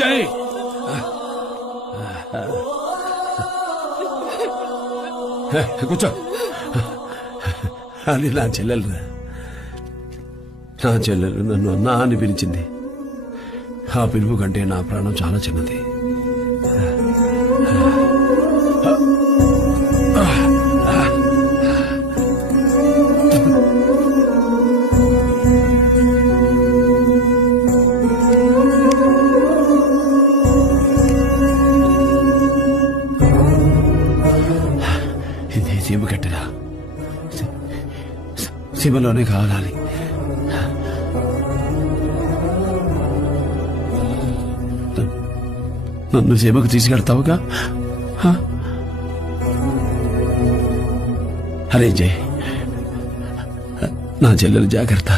జై కూర్చో. అది నా చెల్లెలు. నా చెల్లెలు నన్ను అన్నా అని పిలిచింది. ఆ పిలుపు కంటే నా ప్రాణం చాలా చిన్నది. ఇది సీమ కట్టెరా, సీమలోనే కావాలి. నన్ను సీమకు తీసుకెళ్తావుగా? అరే జయ్, నా చెల్లెలు జాగ్రత్త.